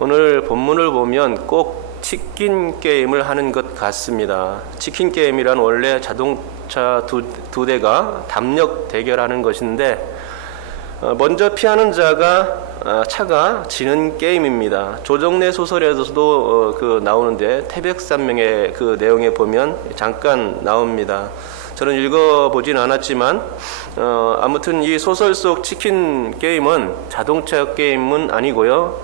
오늘 본문을 보면 꼭 치킨 게임을 하는 것 같습니다. 치킨 게임이란 원래 자동차 두 대가 담력 대결하는 것인데 먼저 피하는 차가 지는 게임입니다. 조정래 소설에서도 나오는데 태백산명의 그 내용에 보면 잠깐 나옵니다. 저는 읽어보진 않았지만 아무튼 이 소설 속 치킨 게임은 자동차 게임은 아니고요.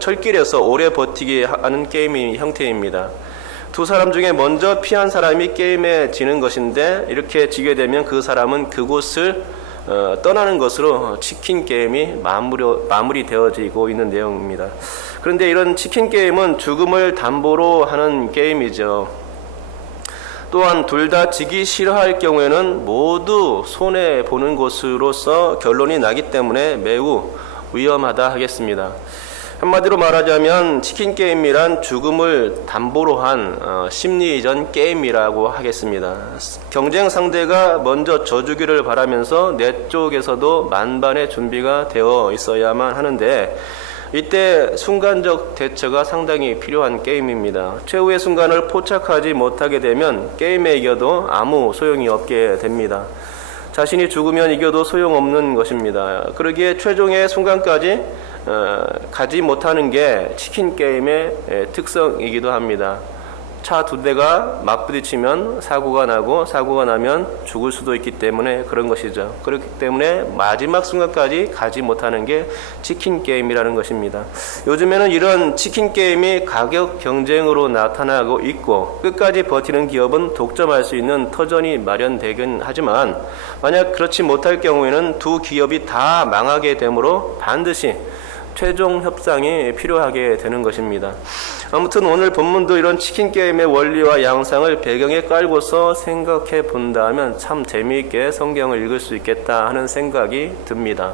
철길에서 오래 버티게 하는 게임의 형태입니다. 두 사람 중에 먼저 피한 사람이 게임에 지는 것인데 이렇게 지게 되면 그 사람은 그곳을 떠나는 것으로 치킨 게임이 마무리되어지고 있는 내용입니다. 그런데 이런 치킨 게임은 죽음을 담보로 하는 게임이죠. 또한 둘 다 지기 싫어할 경우에는 모두 손해보는 것으로서 결론이 나기 때문에 매우 위험하다 하겠습니다. 한마디로 말하자면 치킨 게임이란 죽음을 담보로 한 심리전 게임이라고 하겠습니다. 경쟁 상대가 먼저 져주기를 바라면서 내 쪽에서도 만반의 준비가 되어 있어야만 하는데 이때 순간적 대처가 상당히 필요한 게임입니다. 최후의 순간을 포착하지 못하게 되면 게임에 이겨도 아무 소용이 없게 됩니다. 자신이 죽으면 이겨도 소용없는 것입니다. 그러기에 최종의 순간까지 가지 못하는 게 치킨 게임의 특성이기도 합니다. 차 두 대가 맞부딪히면 사고가 나고 사고가 나면 죽을 수도 있기 때문에 그런 것이죠. 그렇기 때문에 마지막 순간까지 가지 못하는 게 치킨 게임이라는 것입니다. 요즘에는 이런 치킨 게임이 가격 경쟁으로 나타나고 있고 끝까지 버티는 기업은 독점할 수 있는 터전이 마련되긴 하지만 만약 그렇지 못할 경우에는 두 기업이 다 망하게 되므로 반드시 최종 협상이 필요하게 되는 것입니다. 아무튼 오늘 본문도 이런 치킨 게임의 원리와 양상을 배경에 깔고서 생각해 본다면 참 재미있게 성경을 읽을 수 있겠다 하는 생각이 듭니다.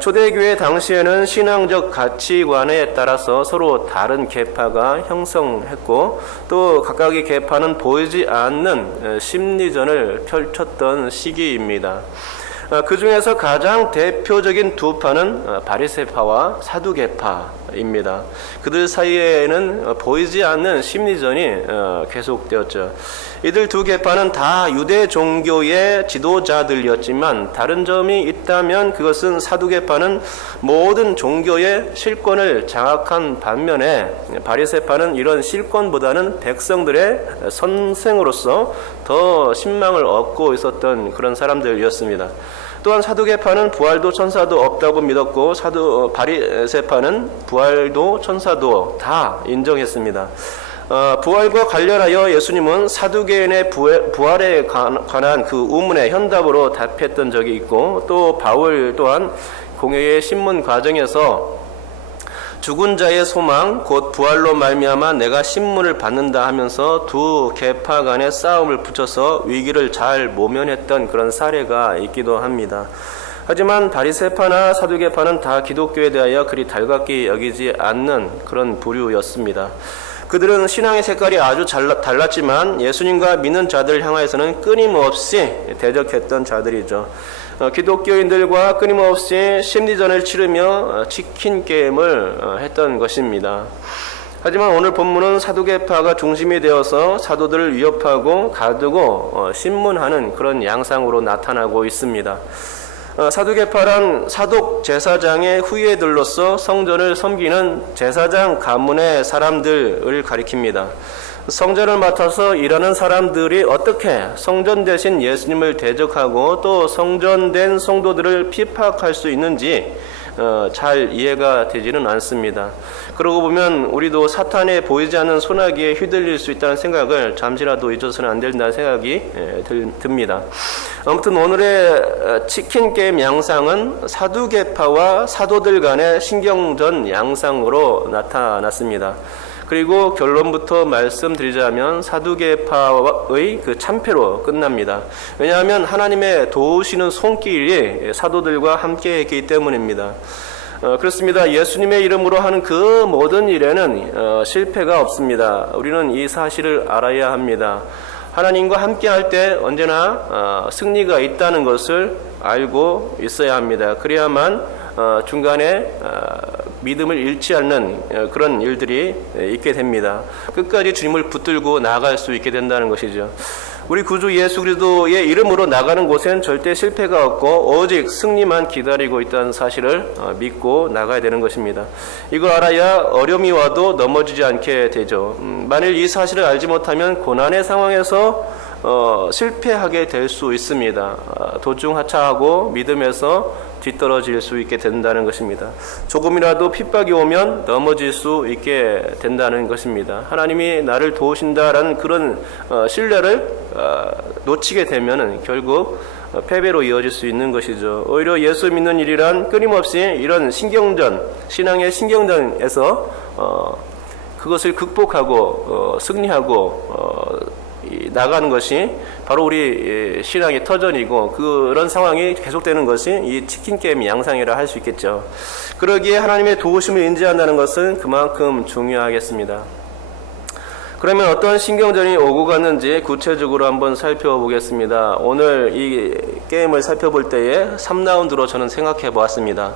초대교회 당시에는 신앙적 가치관에 따라서 서로 다른 계파가 형성했고 또 각각의 계파는 보이지 않는 심리전을 펼쳤던 시기입니다. 그 중에서 가장 대표적인 두 파는 바리새파와 사두개파입니다. 그들 사이에는 보이지 않는 심리전이 계속되었죠. 이들 두 계파는 다 유대 종교의 지도자들이었지만 다른 점이 있다면 그것은 사두개파는 모든 종교의 실권을 장악한 반면에 바리새파는 이런 실권보다는 백성들의 선생으로서 더 신망을 얻고 있었던 그런 사람들이었습니다. 또한 사두개파는 부활도 천사도 없다고 믿었고 바리새파는 부활도 천사도 다 인정했습니다. 부활과 관련하여 예수님은 사두개인의 부활에 관한 그 의문에 현답으로 답했던 적이 있고 또 바울 또한 공회의 신문 과정에서 죽은 자의 소망 곧 부활로 말미암아 내가 신문을 받는다 하면서 두 계파 간의 싸움을 붙여서 위기를 잘 모면했던 그런 사례가 있기도 합니다. 하지만 바리새파나 사두개파는 다 기독교에 대하여 그리 달갑게 여기지 않는 그런 부류였습니다. 그들은 신앙의 색깔이 아주 달랐지만 예수님과 믿는 자들을 향하여서는 끊임없이 대적했던 자들이죠. 기독교인들과 끊임없이 심리전을 치르며 치킨 게임을 했던 것입니다. 하지만 오늘 본문은 사두개파가 중심이 되어서 사도들을 위협하고 가두고 신문하는 그런 양상으로 나타나고 있습니다. 사두개파란 사독 제사장의 후예들로서 성전을 섬기는 제사장 가문의 사람들을 가리킵니다. 성전을 맡아서 일하는 사람들이 어떻게 성전 대신 예수님을 대적하고 또 성전된 성도들을 핍박할 수 있는지 잘 이해가 되지는 않습니다. 그러고 보면 우리도 사탄에 보이지 않는 소나기에 휘둘릴 수 있다는 생각을 잠시라도 잊어서는 안 된다는 생각이 듭니다. 아무튼 오늘의 치킨 게임 양상은 사두개파와 사도들 간의 신경전 양상으로 나타났습니다. 그리고 결론부터 말씀드리자면 사두개파의 그 참패로 끝납니다. 왜냐하면 하나님의 도우시는 손길이 사도들과 함께 했기 때문입니다. 그렇습니다. 예수님의 이름으로 하는 그 모든 일에는 실패가 없습니다. 우리는 이 사실을 알아야 합니다. 하나님과 함께 할 때 언제나 승리가 있다는 것을 알고 있어야 합니다. 그래야만 중간에 믿음을 잃지 않는 그런 일들이 있게 됩니다. 끝까지 주님을 붙들고 나아갈 수 있게 된다는 것이죠. 우리 구주 예수 그리스도의 이름으로 나가는 곳엔 절대 실패가 없고 오직 승리만 기다리고 있다는 사실을 믿고 나가야 되는 것입니다. 이걸 알아야 어려움이 와도 넘어지지 않게 되죠. 만일 이 사실을 알지 못하면 고난의 상황에서 실패하게 될 수 있습니다. 도중 하차하고 믿음에서 뒤떨어질 수 있게 된다는 것입니다. 조금이라도 핍박이 오면 넘어질 수 있게 된다는 것입니다. 하나님이 나를 도우신다라는 그런 신뢰를 놓치게 되면 결국 패배로 이어질 수 있는 것이죠. 오히려 예수 믿는 일이란 끊임없이 이런 신앙의 신경전에서 그것을 극복하고 승리하고 나가는 것이 바로 우리 신앙의 터전이고, 그런 상황이 계속되는 것이 이 치킨 게임 양상이라 할 수 있겠죠. 그러기에 하나님의 도우심을 인지한다는 것은 그만큼 중요하겠습니다. 그러면 어떤 신경전이 오고 갔는지 구체적으로 한번 살펴보겠습니다. 오늘 이 게임을 살펴볼 때에 3라운드로 저는 생각해 보았습니다.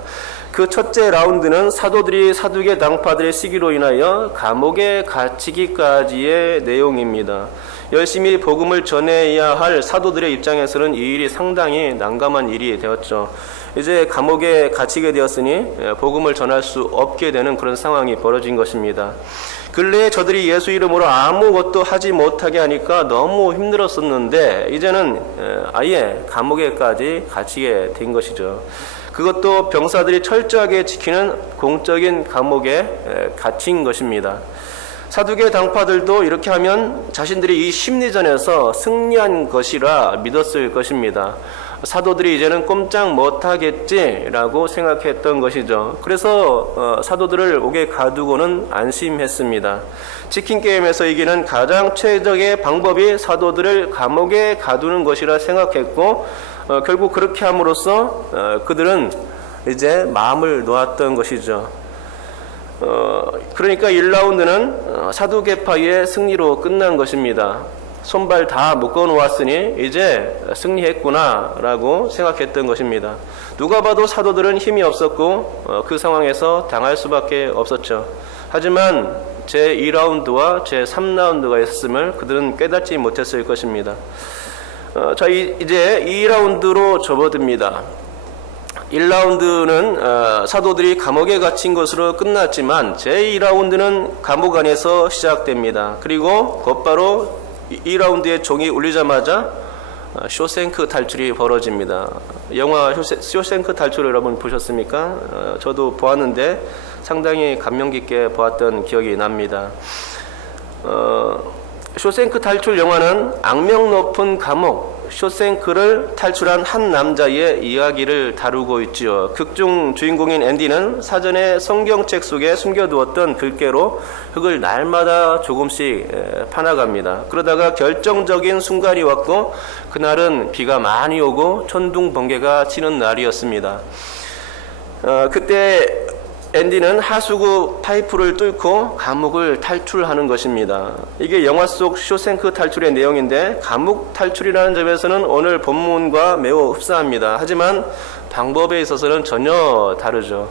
그 첫째 라운드는 사도들이 사두개 당파들의 시기로 인하여 감옥에 갇히기까지의 내용입니다. 열심히 복음을 전해야 할 사도들의 입장에서는 이 일이 상당히 난감한 일이 되었죠. 이제 감옥에 갇히게 되었으니 복음을 전할 수 없게 되는 그런 상황이 벌어진 것입니다. 근래에 저들이 예수 이름으로 아무것도 하지 못하게 하니까 너무 힘들었었는데 이제는 아예 감옥에까지 갇히게 된 것이죠. 그것도 병사들이 철저하게 지키는 공적인 감옥에 갇힌 것입니다. 사두개 당파들도 이렇게 하면 자신들이 이 심리전에서 승리한 것이라 믿었을 것입니다. 사도들이 이제는 꼼짝 못하겠지라고 생각했던 것이죠. 그래서 사도들을 옥에 가두고는 안심했습니다. 치킨 게임에서 이기는 가장 최적의 방법이 사도들을 감옥에 가두는 것이라 생각했고, 결국 그렇게 함으로써 그들은 이제 마음을 놓았던 것이죠. 그러니까 1라운드는 사두개파의 승리로 끝난 것입니다. 손발 다 묶어 놓았으니 이제 승리했구나 라고 생각했던 것입니다. 누가 봐도 사도들은 힘이 없었고 그 상황에서 당할 수밖에 없었죠. 하지만 제2라운드와 제3라운드가 있었음을 그들은 깨닫지 못했을 것입니다. 자, 이제 2라운드로 접어듭니다. 1라운드는 사도들이 감옥에 갇힌 것으로 끝났지만 제2라운드는 감옥 안에서 시작됩니다. 그리고 곧바로 2라운드의 종이 울리자마자 쇼생크 탈출이 벌어집니다. 영화 쇼생크 탈출 여러분 보셨습니까? 저도 보았는데 상당히 감명 깊게 보았던 기억이 납니다. 쇼생크 탈출 영화는 악명 높은 감옥 쇼생크를 탈출한 한 남자의 이야기를 다루고 있지요. 극중 주인공인 앤디는 사전에 성경책 속에 숨겨두었던 글귀로 흙을 날마다 조금씩 파나갑니다. 그러다가 결정적인 순간이 왔고 그날은 비가 많이 오고 천둥 번개가 치는 날이었습니다. 그때 앤디는 하수구 파이프를 뚫고 감옥을 탈출하는 것입니다. 이게 영화 속 쇼생크 탈출의 내용인데 감옥 탈출이라는 점에서는 오늘 본문과 매우 흡사합니다. 하지만 방법에 있어서는 전혀 다르죠.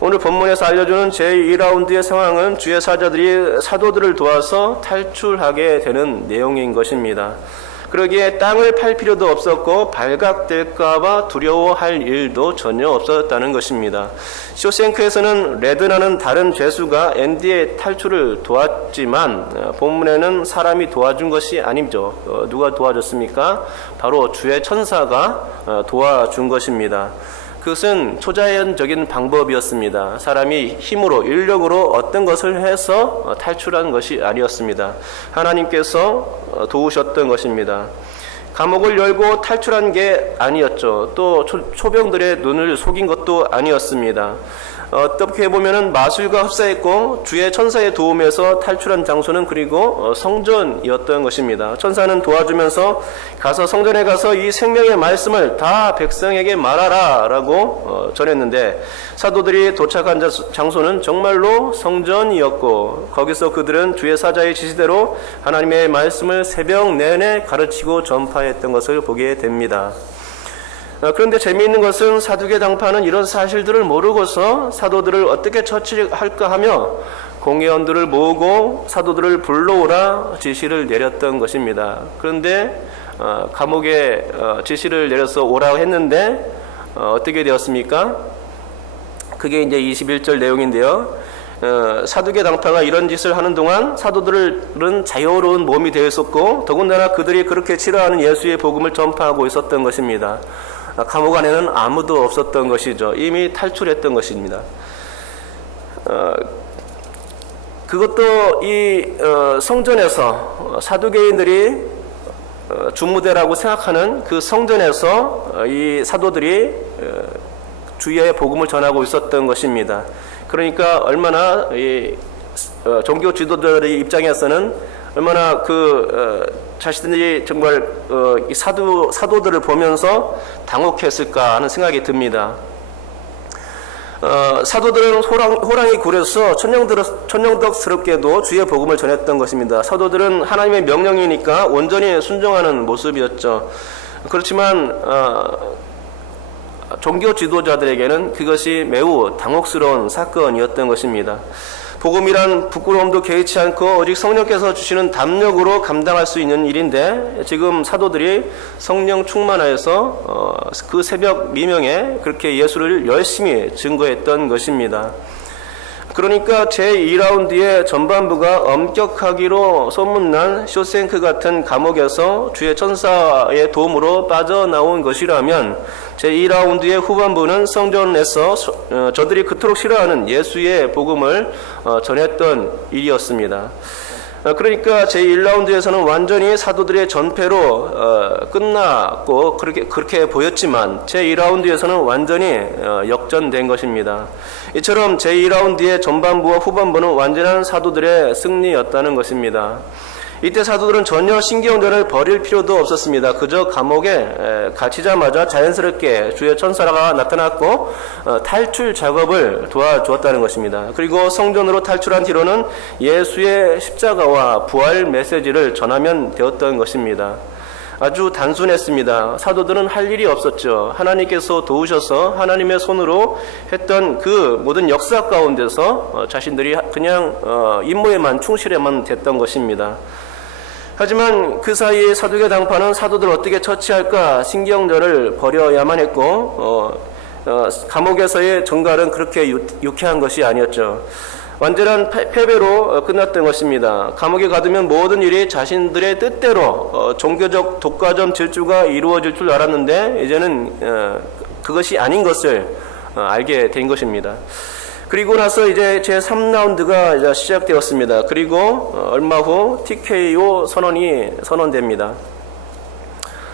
오늘 본문에서 알려주는 제2라운드의 상황은 주의 사자들이 사도들을 도와서 탈출하게 되는 내용인 것입니다. 그러기에 땅을 팔 필요도 없었고 발각될까봐 두려워할 일도 전혀 없었다는 것입니다. 쇼생크에서는 레드나는 다른 죄수가 앤디의 탈출을 도왔지만 본문에는 사람이 도와준 것이 아니죠. 누가 도와줬습니까? 바로 주의 천사가 도와준 것입니다. 그것은 초자연적인 방법이었습니다. 사람이 힘으로 인력으로 어떤 것을 해서 탈출한 것이 아니었습니다. 하나님께서 도우셨던 것입니다. 감옥을 열고 탈출한 게 아니었죠. 또 초병들의 눈을 속인 것도 아니었습니다. 어떻게 보면은 마술과 흡사했고 주의 천사의 도움에서 탈출한 장소는 그리고 성전이었던 것입니다. 천사는 도와주면서 가서 성전에 가서 이 생명의 말씀을 다 백성에게 말하라 라고 전했는데 사도들이 도착한 장소는 정말로 성전이었고 거기서 그들은 주의 사자의 지시대로 하나님의 말씀을 새벽 내내 가르치고 전파했던 것을 보게 됩니다. 그런데 재미있는 것은 사두개 당파는 이런 사실들을 모르고서 사도들을 어떻게 처치할까 하며 공회원들을 모으고 사도들을 불러오라 지시를 내렸던 것입니다. 그런데 감옥에 지시를 내려서 오라고 했는데 어떻게 되었습니까? 그게 이제 21절 내용인데요. 사두개 당파가 이런 짓을 하는 동안 사도들은 자유로운 몸이 되어 있었고 더군다나 그들이 그렇게 싫어하는 예수의 복음을 전파하고 있었던 것입니다. 감옥 안에는 아무도 없었던 것이죠. 이미 탈출했던 것입니다. 그것도 이 성전에서 사두개인들이 주무대라고 생각하는 그 성전에서 이 사도들이 주의 복음을 전하고 있었던 것입니다. 그러니까 얼마나 이 종교 지도자들의 입장에서는 얼마나 자신들이 정말 이 사도들을 보면서 당혹했을까 하는 생각이 듭니다. 사도들은 호랑이 굴에서 천연덕스럽게도 주의 복음을 전했던 것입니다. 사도들은 하나님의 명령이니까 온전히 순종하는 모습이었죠. 그렇지만 종교 지도자들에게는 그것이 매우 당혹스러운 사건이었던 것입니다. 복음이란 부끄러움도 개의치 않고 오직 성령께서 주시는 담력으로 감당할 수 있는 일인데 지금 사도들이 성령 충만하여서 그 새벽 미명에 그렇게 예수를 열심히 증거했던 것입니다. 그러니까 제2라운드의 전반부가 엄격하기로 소문난 쇼생크 같은 감옥에서 주의 천사의 도움으로 빠져나온 것이라면 제2라운드의 후반부는 성전에서 저들이 그토록 싫어하는 예수의 복음을 전했던 일이었습니다. 그러니까 제1라운드에서는 완전히 사도들의 전패로 끝났고 그렇게 보였지만 제2라운드에서는 완전히 역전된 것입니다. 이처럼 제2라운드의 전반부와 후반부는 완전한 사도들의 승리였다는 것입니다. 이때 사도들은 전혀 신경전을 벌일 필요도 없었습니다. 그저 감옥에 갇히자마자 자연스럽게 주의 천사가 나타났고 탈출 작업을 도와주었다는 것입니다. 그리고 성전으로 탈출한 뒤로는 예수의 십자가와 부활 메시지를 전하면 되었던 것입니다. 아주 단순했습니다. 사도들은 할 일이 없었죠. 하나님께서 도우셔서 하나님의 손으로 했던 그 모든 역사 가운데서 자신들이 그냥 임무에만 충실해만 됐던 것입니다. 하지만 그 사이에 사두개 당파는 사도들을 어떻게 처치할까 신경전을 벌여야만 했고 감옥에서의 정갈은 그렇게 유쾌한 것이 아니었죠. 완전한 패배로 끝났던 것입니다. 감옥에 가두면 모든 일이 자신들의 뜻대로 종교적 독과점 질주가 이루어질 줄 알았는데 이제는 그것이 아닌 것을 알게 된 것입니다. 그리고 나서 이제 제3라운드가 이제 시작되었습니다. 그리고 얼마 후 TKO 선언됩니다.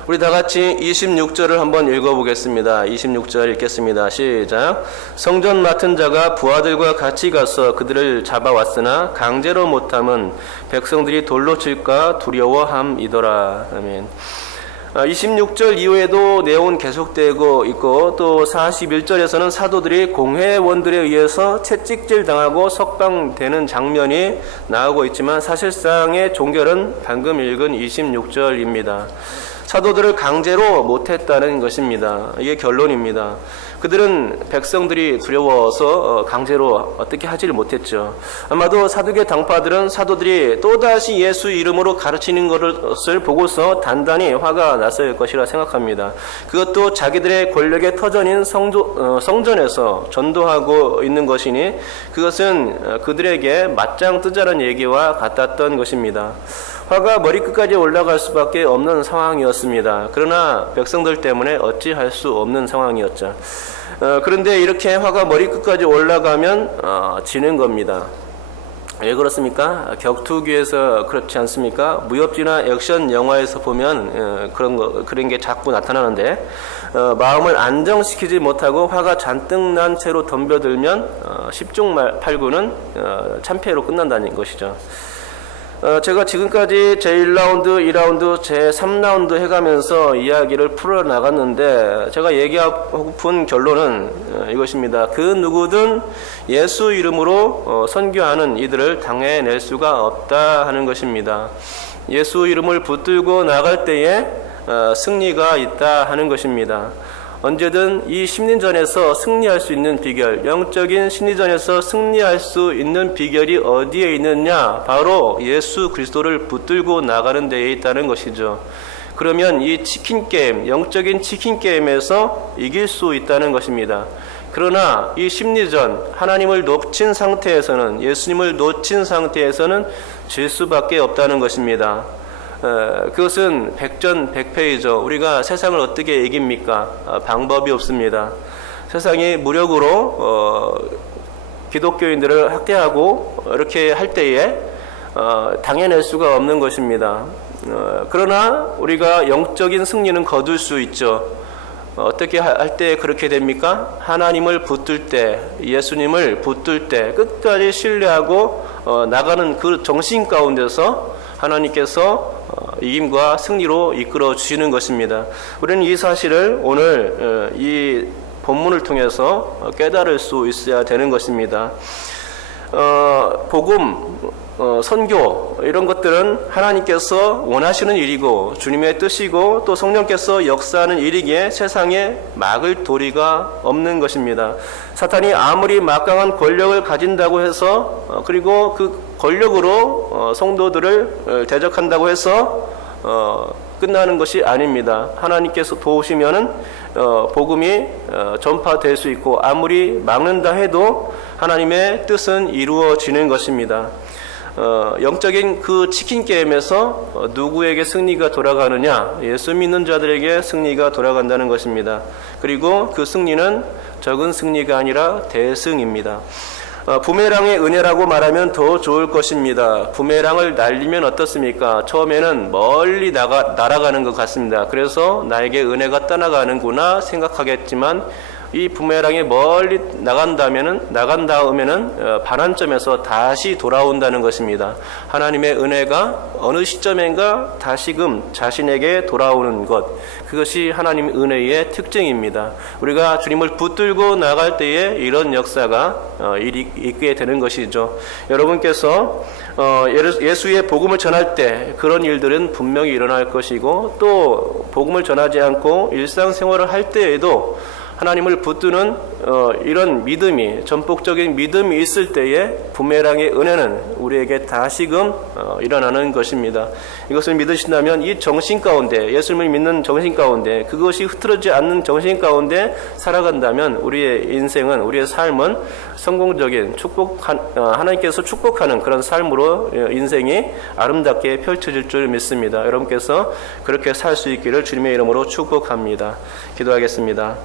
우리 다 같이 26절을 한번 읽어보겠습니다. 26절 읽겠습니다. 시작. 성전 맡은 자가 부하들과 같이 가서 그들을 잡아왔으나 강제로 못함은 백성들이 돌로 칠까 두려워함이더라. 아멘. 26절 이후에도 내용은 계속되고 있고 또 41절에서는 사도들이 공회원들에 의해서 채찍질 당하고 석방되는 장면이 나오고 있지만 사실상의 종결은 방금 읽은 26절입니다. 사도들을 강제로 못했다는 것입니다. 이게 결론입니다. 그들은 백성들이 두려워서 강제로 어떻게 하지를 못했죠. 아마도 사두개 당파들은 사도들이 또다시 예수 이름으로 가르치는 것을 보고서 단단히 화가 났을 것이라 생각합니다. 그것도 자기들의 권력의 터전인 성전에서 전도하고 있는 것이니 그것은 그들에게 맞짱 뜨자는 얘기와 같았던 것입니다. 화가 머리끝까지 올라갈 수밖에 없는 상황이었습니다. 그러나 백성들 때문에 어찌할 수 없는 상황이었죠. 그런데 이렇게 화가 머리끝까지 올라가면 지는 겁니다. 왜 그렇습니까? 격투기에서 그렇지 않습니까? 무협지나 액션 영화에서 보면 그런 게 자꾸 나타나는데 마음을 안정시키지 못하고 화가 잔뜩 난 채로 덤벼들면 10중 8구는 참패로 끝난다는 것이죠. 제가 지금까지 제1라운드, 2라운드, 제3라운드 해가면서 이야기를 풀어나갔는데 제가 얘기하고픈 결론은 이것입니다. 그 누구든 예수 이름으로 선교하는 이들을 당해낼 수가 없다 하는 것입니다. 예수 이름을 붙들고 나갈 때에 승리가 있다 하는 것입니다. 언제든 이 심리전에서 승리할 수 있는 비결, 영적인 심리전에서 승리할 수 있는 비결이 어디에 있느냐? 바로 예수 그리스도를 붙들고 나가는 데에 있다는 것이죠. 그러면 이 치킨 게임, 영적인 치킨 게임에서 이길 수 있다는 것입니다. 그러나 이 심리전, 하나님을 놓친 상태에서는, 예수님을 놓친 상태에서는 질 수밖에 없다는 것입니다. 그것은 백전백패이죠. 우리가 세상을 어떻게 이깁니까? 방법이 없습니다. 세상이 무력으로 기독교인들을 학대하고 이렇게 할 때에 당해낼 수가 없는 것입니다. 그러나 우리가 영적인 승리는 거둘 수 있죠. 어떻게 할 때 그렇게 됩니까? 하나님을 붙들 때, 예수님을 붙들 때 끝까지 신뢰하고 나가는 그 정신 가운데서 하나님께서 이김과 승리로 이끌어 주시는 것입니다. 우리는 이 사실을 오늘 이 본문을 통해서 깨달을 수 있어야 되는 것입니다. 복음, 선교 이런 것들은 하나님께서 원하시는 일이고 주님의 뜻이고 또 성령께서 역사하는 일이기에 세상에 막을 도리가 없는 것입니다. 사탄이 아무리 막강한 권력을 가진다고 해서 그리고 그 권력으로 성도들을 대적한다고 해서 끝나는 것이 아닙니다. 하나님께서 도우시면은 복음이 전파될 수 있고 아무리 막는다 해도 하나님의 뜻은 이루어지는 것입니다. 영적인 그 치킨 게임에서 누구에게 승리가 돌아가느냐? 예수 믿는 자들에게 승리가 돌아간다는 것입니다. 그리고 그 승리는 적은 승리가 아니라 대승입니다. 부메랑의 은혜라고 말하면 더 좋을 것입니다. 부메랑을 날리면 어떻습니까? 처음에는 멀리 날아가는 것 같습니다. 그래서 나에게 은혜가 떠나가는구나 생각하겠지만 이 부메랑이 멀리 나간 다음에는 반환점에서 다시 돌아온다는 것입니다. 하나님의 은혜가 어느 시점인가 다시금 자신에게 돌아오는 것, 그것이 하나님의 은혜의 특징입니다. 우리가 주님을 붙들고 나갈 때에 이런 역사가 있게 되는 것이죠. 여러분께서 예수의 복음을 전할 때 그런 일들은 분명히 일어날 것이고 또 복음을 전하지 않고 일상생활을 할 때에도 하나님을 붙드는 이런 믿음이, 전폭적인 믿음이 있을 때에 부메랑의 은혜는 우리에게 다시금 일어나는 것입니다. 이것을 믿으신다면 이 정신 가운데, 예수님을 믿는 정신 가운데, 그것이 흐트러지지 않는 정신 가운데 살아간다면 우리의 인생은, 우리의 삶은 성공적인 하나님께서 축복하는 그런 삶으로 인생이 아름답게 펼쳐질 줄 믿습니다. 여러분께서 그렇게 살 수 있기를 주님의 이름으로 축복합니다. 기도하겠습니다.